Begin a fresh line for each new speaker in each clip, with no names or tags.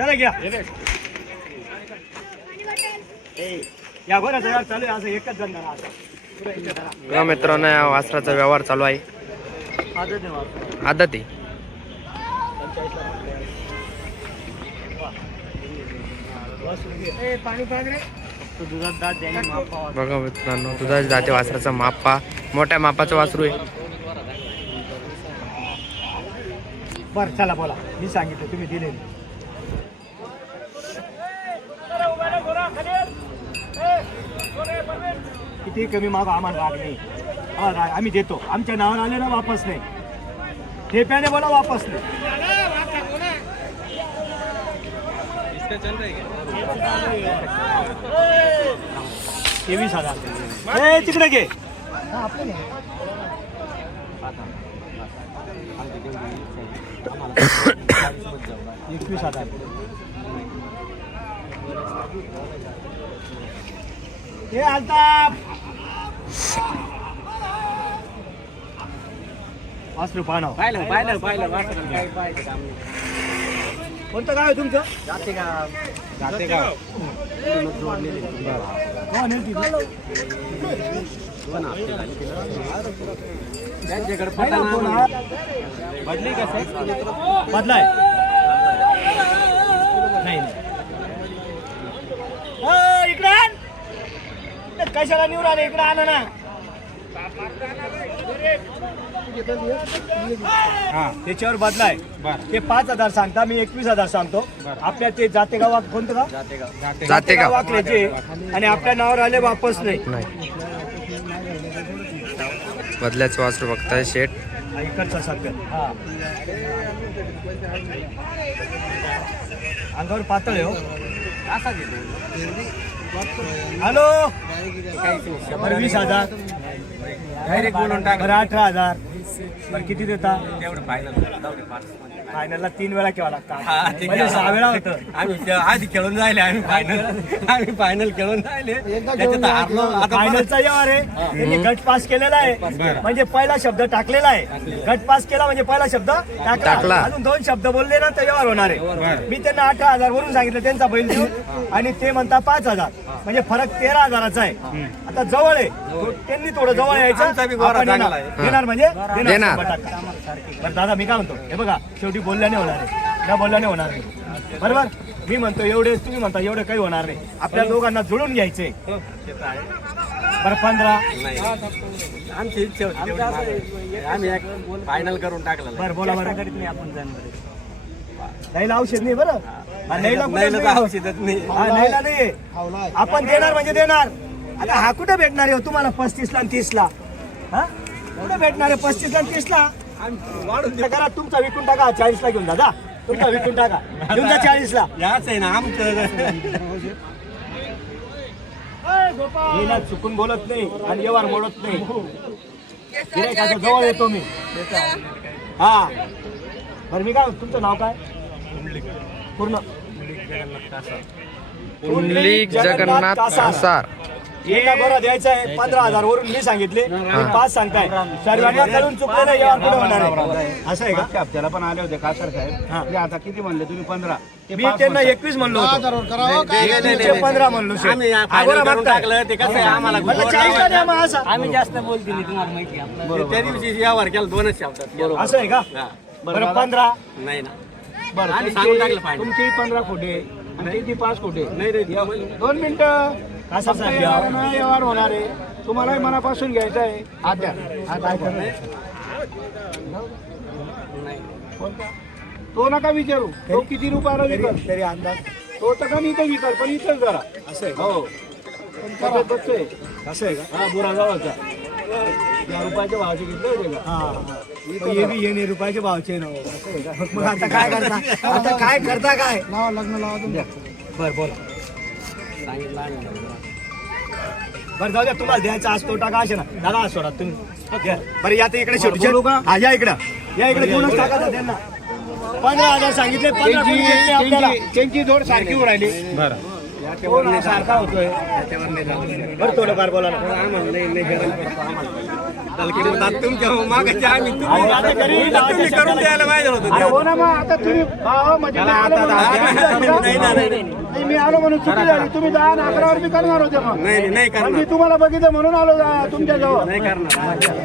चला घ्या ए, या बरं यार चालू आहे असं एकच जण धरा आता. पुढं इथे धरा.
बघा मित्रांनो या वासराचा व्यवहार चालू आहे
आजच.
आदत आहे
वासरू घे. फक्त दुधात दात द्यायला माप पावा.
बघा मित्रांनो दुधाच्या जाते वासराचा माप पा मोठ्या मापाचं वासरू आहे
बरं चला बोला मी सांगितलं तुम्ही दिले किती कमी माग आम्हाला राग नाही। आम्हाला राग आम्ही देतो आमच्या नावावर आले ना वापस नाही। ठेप्याने बोला वापस नाही। तेवीस हज़ार ए तिकडे घे एकवीस हज़ार हे अल्ताफ. वासरू पाहणं
पाहिलं पाहिलं पाहिलं वासराला काय काम.
कोणतं गाव आहे तुमचं?
जाते गाव जाते गाव
कोण आहे.
त्यांच्याकडे? बदली कसं
बदलाय. नाही नाही. अ, इकडे आण. इकडे कशाला निवड आले? इकडे आणा ना. हा त्याच्यावर बदलाय. ते पाच हजार सांगता मी एकवीस हजार सांगतो. आपल्या ते जाते गावात कोणतं गाव?
जाते गाव.
वाकल्याचे आणि आपल्या नावावर आले वापस नाही.
नाही. बदल्याचं वासरू बघताय शेट
हा, इकडचा सगळं. हा. अंगावर पातळ आहे हो.
असा घेतो.
हॅलो. बरं वीस हजार.
डायरेक्ट बोलून टाक.
बरं अठरा हजार. बरं किती देता?
तेवढं फायनल
फायनलला तीन वेळा केवा लागतात
ते
म्हणजे
काय?
सहा वेळा होतं.
आम्ही ते आधी खेळून राहिले आम्ही फायनल आम्ही फायनल खेळून राहिले. त्याच्यात हारलो
फायनलचा व्यवहार आहे. त्यांनी गट पास केलेला आहे. म्हणजे पहिला शब्द टाकलेला आहे. गट पास केला म्हणजे पहिला शब्द टाकला.
टाकला.
अजून दोन शब्द बोलले ना तर व्यवहार होणार आहे. मी त्यांना अठरा हजार वरून सांगितलं त्यांचा बैल देऊन. आणि ते म्हणता पाच हजार. म्हणजे फरक तेरा हजाराचा आहे. आता जवळ आहे. तो- त्यांनी थोडं जवळ यायचं.
आमचा बी गोरा
आपण येणार.
चांगला आहे.
देणार म्हणजे
देणार.
शंभर टक्का. बरं दादा मी काय म्हणतो? हे बघा शेवटी बोलल्याने होणार आहे. न बोलल्याने होणार नाही. बरोबर? मी म्हणतो एवढे तुम्ही म्हणता एवढे काही होणार नाही. आपल्या दोघांना जुळून घ्यायचे
हो.
बरं पंधरा.
नाही. आमची इच्छा होती तेवढी मागायची. आम्ही एक फायनल करून टाकलं
बरं बोला बरं. आपण औषध नाही बरं. कुठं
नाही
नाही.
औषधच नाही.
हा, नाहीला नाही. आपण देणार म्हणजे देणार. आता हा कुठे भेटणार आहे हो तुम्हाला पस्तीस ला आणि तीस ला हा? कुठे भेटणार आहे पस्तीस ला आणि तीस ला
वाढून
तुमचा विकून टाका चाळीस ला घेऊन जा जा. तुमचा विकून टाका. घेऊन जा चाळीस ला
याच आहे ना आमचं.
मी ना चुकून बोलत नाही आणि व्यवहार मोडत नाही. गिऱ्हाईकाच्या जवळ येतो मी. हा. बरं मी काय तुमचं नाव काय? पूर्ण.
पुंडलिक जगन्नाथ कासार.
एका बरं द्यायचं आहे पंधरा हजार वरून मी सांगितले. तुम्ही पाच सांगताय. सर्वांना करून चुकलेलं व्यवहार पुढे होणार आहे? असं आहे का?
मागच्या हप्त्याला पण आले होते कासर
हा.
साहेब आता किती म्हणले तुम्ही? पंधरा.
मी त्यांना एकवीस म्हणलो होतो. पंधरा म्हणलो शेठ.
आम्ही जास्त बोलते नाही तुम्हाला माहिती. त्या दिवशी केला दोनच शब्दात.
असं आहे का. बरं पंधरा.
नाही ना.
बरं
आम्ही सांगून टाकलं
तुमची-
फायनल
तुमची पंधरा खोटे आणि पाच खोटे?
नाही रे
दोन मिनिटं. फक्त व्यवहार ना व्यवहार होणार आहे. तुम्हालाही मनापासून घ्यायचा आहे. आद्या हा काय करणार? कोणता? तो नका विचारू. तो किती रुपयाला विकल?
तरी तरी अंदाज.
तो तर कमी इथं विकल पण इथंच जरा.
असं आहे का?
हो.
असं आहे का?
हा बुरा जवळचा या रुपयाच्या भावाचे घेतले होते का?
हा. पण बी येणे रुपयाचे भावचे ना. असं आहे का? मग आता काय करता? आता काय करता काय?
लावा लग्न लावा तुमच्या
बर बोल. बरं जाऊ द्या तुम्हाला द्यायचा आज तो टाका असे ना. दादा आज सोडा तुम्ही. घ्या. बरं या तर इकडे शेवटी? हा या इकडं. या इकडे दोनच टाका त्यांना. पंधरा हजार सांगितले पंधरा
त्यांची त्यांची जोड सारखी
तो ना सारखा होतोय? बरं थोडंफार बोला
मी आलो म्हणून चुकी झाली तुम्ही दहा अकरावर मी करणार होते मग.
नाही
मी तुम्हाला बघितलं म्हणून आलो तुमच्या जवळ.
नाही करणार.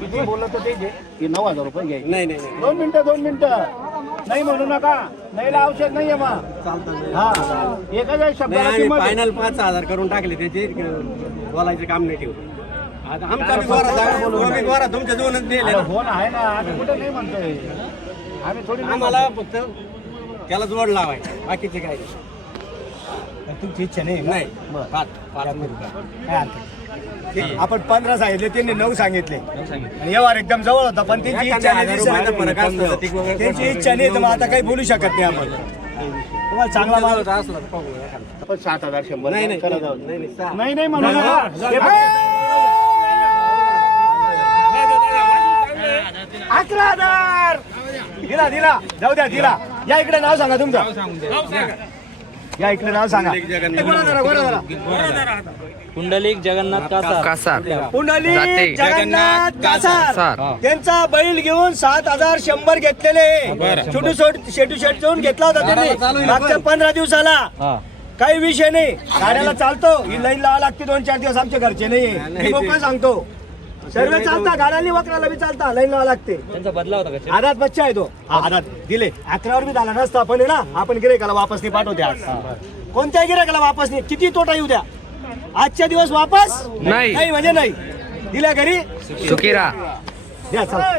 किती बोललं तर ते नऊ हजार रुपये घ्यायचे.
नाही नाही नाही.
दोन मिनिटं दोन मिनिटं. नाही म्हणू नका. नाही औषध नाहीये मग. हा. एका
नाही
शब्दाला किंमत आहे.
फायनल पाच हजार करून टाकले त्याचे. बोलायचं काम नाही ठेवू आता आमचा बी गोरा जागा बोलू. आम्ही गोरा तुमच्या दोनच दिले
अरे हो ना आहे ना. आम्ही कुठे नाही म्हणतोय. आम्ही थोडी
आम्हाला फक्त त्याला जोड लावाय. बाकीचे काय? नाही.
तुमची इच्छा नाही?
नाही. पाच पाच रुपये.
काय हरकत. ते आपण पंधरा सांगितले त्यांनी नऊ सांगितले. आणि व्यवहार एकदम जवळ होता पण त्यांची इच्छा नाही
हजार रुपयाचा फरक
त्यांची इच्छा नाही तर मग आता काही बोलू शकत नाही आपण. तुम्हाला चांगला माल.
आपण सात हजार शंभर
नाही नाही.
करा जाऊ. दे.
नाही, नाही, सहा.
नाही नाही म्हणू. नका
अकरा हजार. दिला दिला. जाऊ द्या दिला. या इकडे नाव सांगा तुमचं. या इकडे नाव सांगा. जरा, जरा.
कुंडलिक जगन्नाथ कासा
कासार.
पुंडलिक
जाते.
जगन्नाथ कासार.
कासार.
त्यांचा बैल घेऊन सात हजार शंभर घेतलेले. छोटू छोट शेटू शेट जाऊन घेतला होता त्यांनी. मागच्या पंधरा दिवसाला. काही विषय नाही. गाड्याला चालतो. ही लाईन लावा लागते दोन चार दिवस आमच्या घरचे नाही. मी मोकळं सांगतो. सर्व चालता गाड्याला वक्राला बी चालता. लाईन लावा लागते.
त्यांचा बदला होता का
आधात बच्चा आहे तो. हा. आधात दिले. अकरावर बी झाला नसता. पण आहे ना आपण गिरेकाला वापस नाही पाठवते आज कोणत्याही गिरेकाला वापस नाही. किती तोटा येऊ द्या. आजच्या दिवस वापस?
नाही.
नाही म्हणजे नाही. दिल्या घरी?
सुकिरा.
द्या चला.